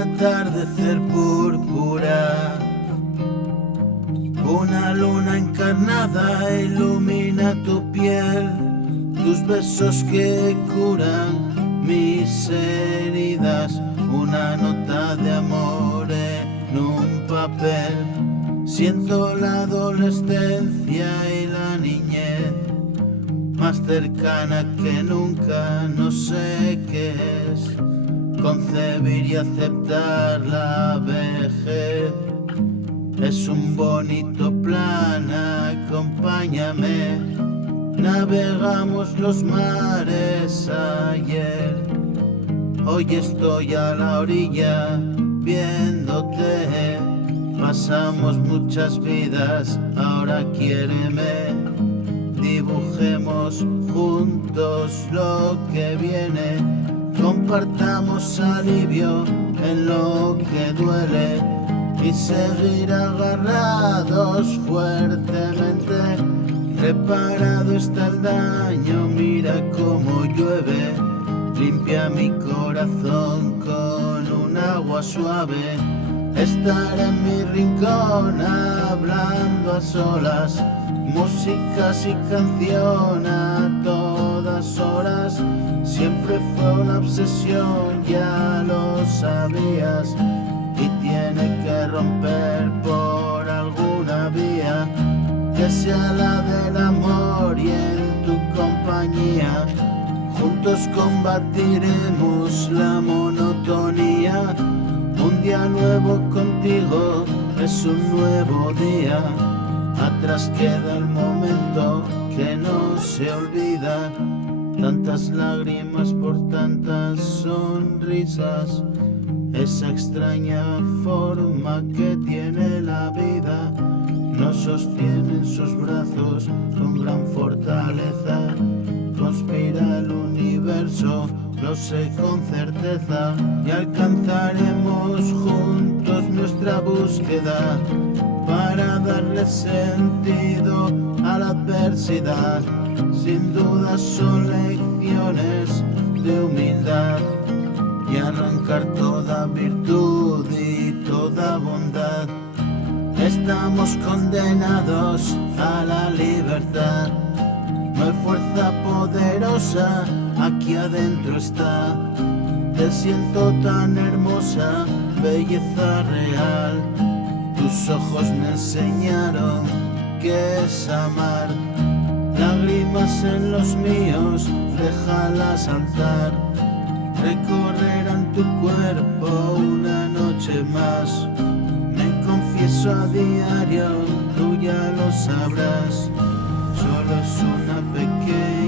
atardecer púrpura, una luna encarnada ilumina tu piel, tus besos que curan mis heridas, una nota de amor en un papel. Siento la adolescencia y la niñez más cercana que nunca, no sé qué es concebir y aceptar la vejez. Es un bonito plan, acompáñame. Navegamos los mares ayer, hoy estoy a la orilla viéndote. Pasamos muchas vidas, ahora quiéreme. Dibujemos juntos lo que viene. Compartamos alivio en lo que duele y seguir agarrados fuertemente. Preparado está el daño, mira cómo llueve. Limpia mi corazón con un agua suave. Estaré en mi rincón hablando a solas, músicas y canción a todas horas. Siempre fue una obsesión, ya lo sabías, y tiene que romper por alguna vía, que sea la del amor y en tu compañía. Juntos combatiremos la monotonía. Un día nuevo contigo es un nuevo día. Atrás queda el momento que no se olvida. Tantas lágrimas por tantas sonrisas. Esa extraña forma que tiene la vida nos sostiene en sus brazos con gran fortaleza. Conspira el universo, lo sé con certeza, y alcanzaremos juntos nuestra búsqueda para darle sentido a la adversidad. Sin duda son lecciones de humildad y arrancar toda virtud y toda bondad. Estamos condenados a la libertad. No hay fuerza poderosa, aquí adentro está. Te siento tan hermosa, belleza real. Tus ojos me enseñaron qué es amar. Lágrimas en los míos, déjalas saltar. Recorrerán tu cuerpo una noche más. Me confieso a diario, tú ya lo sabrás. Solo es una pequeña